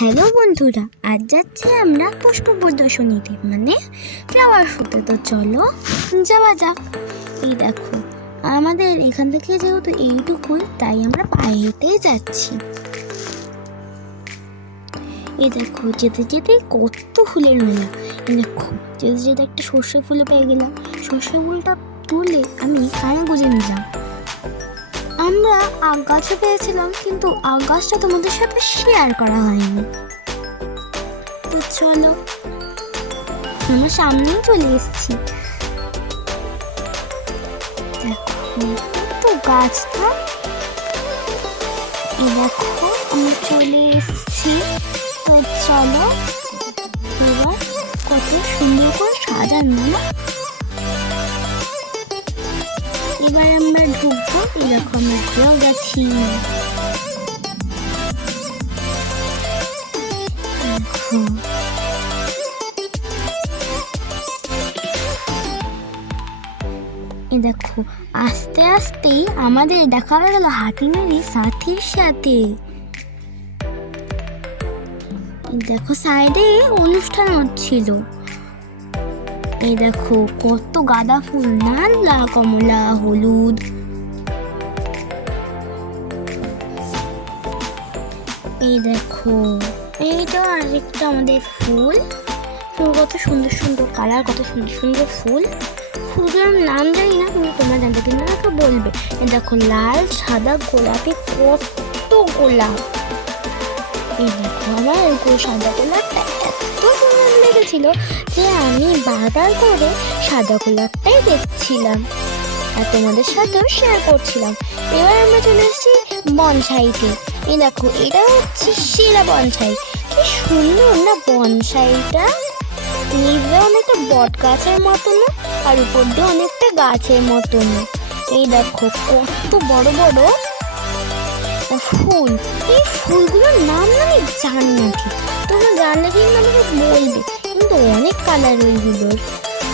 Hello বন্ধুরা, আজ যাচ্ছি আমরা পুষ্প প্রদর্শনীতে মানে ফ্লাওয়ার শোতে। তো চলো যাওয়া যাক। এই দেখো, আমাদের এখান থেকে যেহেতু এইটুকুই, তাই আমরা পায়ে হেঁটেই যাচ্ছি। এই দেখো, যেতে যেতে কত ফুলের মেলা। এই দেখো, যেতে যেতে একটা সর্ষে ফুলে পেয়ে গেলাম। সর্ষে ফুলটা তুলে আমি কানে গুঁজে নিলাম। আমরা আগ গাছও পেয়েছিলাম, কিন্তু আগ গাছটা তোমাদের সাথে শেয়ার করা হয়নি। তো চলো, আমার সামনেই চলে এসেছি। দেখো তো গাছটা, এই দেখো আমি চলে এসেছি। তো চলো, এবার কত সুন্দর করে সাজানো না। এবার আমরা ঢুকবো। এই দেখো, আমরা ঢুকেও গেছি। এই দেখো, আস্তে আস্তেই আমাদের দেখা হয়ে গেল হাতিমেরই সাথীর সাথে। দেখো, সাইডে অনুষ্ঠান হচ্ছিল। এই দেখো, কত গাঁদা ফুল, লাল, কমলা, হলুদ। এই দেখো, এইটা আরেকটা আমাদের ফুল। কত সুন্দর সুন্দর কালার, কত সুন্দর সুন্দর ফুল। ফুলগুলোর নাম জানি না, কিন্তু তোমরা জানতে, কিন্তু আমাকে বলবে। এই দেখো, লাল, সাদা, গোলাপি, কত গোলাপ। এই দেখো, আমার সাদা গোলাপটা এত সুন্দর লেগেছিল যে আমি বারবার করে সাদা গোলাপটাই দেখছিলাম আর তোমাদের সাথেও শেয়ার করছিলাম। এবার আমরা চলে এসেছি বনসাইতে। এই দেখো, এটা হচ্ছে সেরা বনসাই। কি সুন্দর না বনসাইটা! নিচে অনেকটা বট গাছের মতন, আর উপর দিয়ে অনেকটা গাছের মতন। এই দেখো, কত বড় বড় ফুল। এই ফুলগুলোর নাম আমি জানি না ঠিক, তোমরা জানলে কিন্তু আমাকে বলবে, কিন্তু অনেক কালার ওইগুলোর।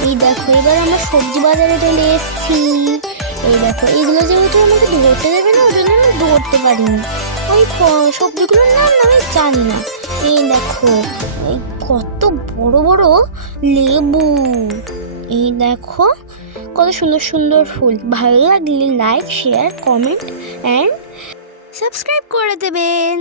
এই দেখো, এবার আমরা সবজি বাজারে চলে এসেছি। এই দেখো, এইগুলো যেহেতু আমাকে ধরতে দেবে না, ওই জন্য আমি ধরতে পারিনি। ওই সবজিগুলোর নাম আমি জানি না। এই দেখো, এই কত বড় বড় লেবু। এই দেখো, কত সুন্দর সুন্দর ফুল। ভালো লাগলে like, share, comment and subscribe করে দেবেন।